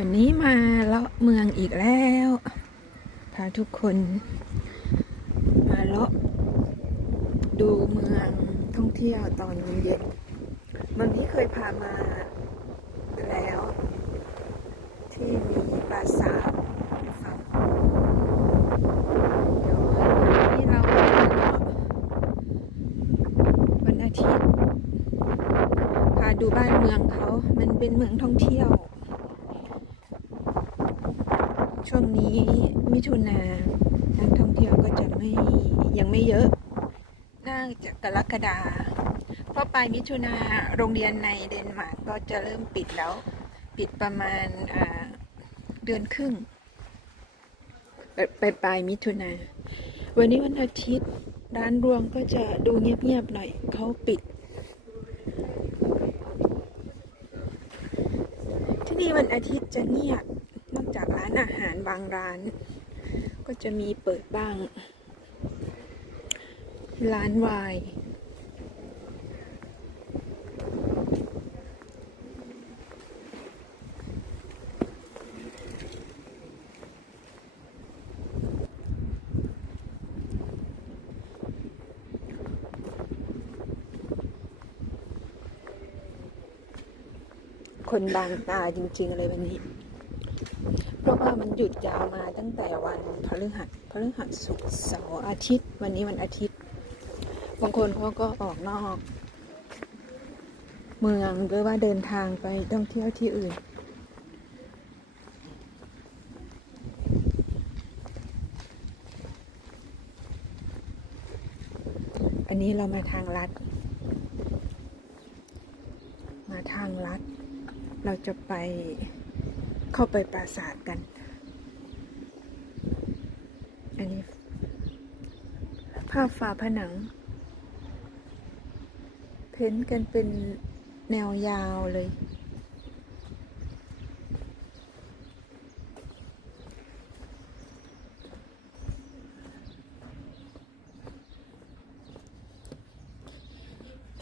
วันนี้มาเลาะเมืองอีกแล้ว พาทุกคน มาเลาะดูเมืองท่องเที่ยวตอนเย็นเมืองนี้เคยพามาแล้ว ที่มีปราสาทเดี๋ยววันนี้เรามาเลาะวันอาทิตย์พาดูบ้านเมืองเขา มันเป็นเมืองท่องเที่ยว ช่วงนี้มิถุนานักท่องเที่ยวก็จะไม่ยังไม่เยอะ น่าจะกรกฎาเพราะปลายมิถุนาโรงเรียนในเดนมาร์กก็จะเริ่มปิดแล้ว ปิดประมาณเดือนครึ่งไปปลายมิถุนาวันนี้วันอาทิตย์ร้านรวงก็จะดูเงียบๆหน่อยเขาปิด ที่นี่วันอาทิตย์จะเงียบ นอกจากร้านอาหารบางร้าน ก็จะมีเปิดบ้าง ร้านวายคนบางตาจริงๆเลยวันนี้ เพราะว่ามันหยุดยาวมาตั้งแต่วันพฤหัสพฤหัสศุกร์เสาร์อาทิตย์ วันนี้วันอาทิตย์ บางคนเขาก็ออกนอก เมืองหรือว่าเดินทางไปท่องเที่ยวที่อื่น อันนี้เรามาทางลัด มาทางลัด เราจะไป เข้าไปปราสาทกัน อันนี้ ภาพฝาผนัง เพ้นท์กันเป็นแนวยาวเลย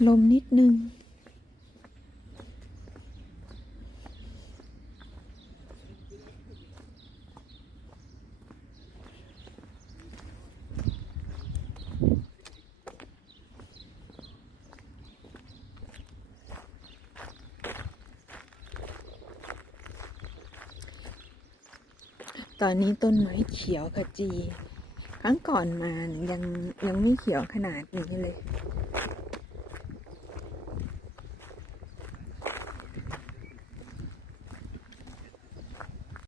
ลมนิดนึง ตอนนี้ต้นไม้เขียวขจี ครั้งก่อนมายังยังไม่เขียวขนาดนี้เลย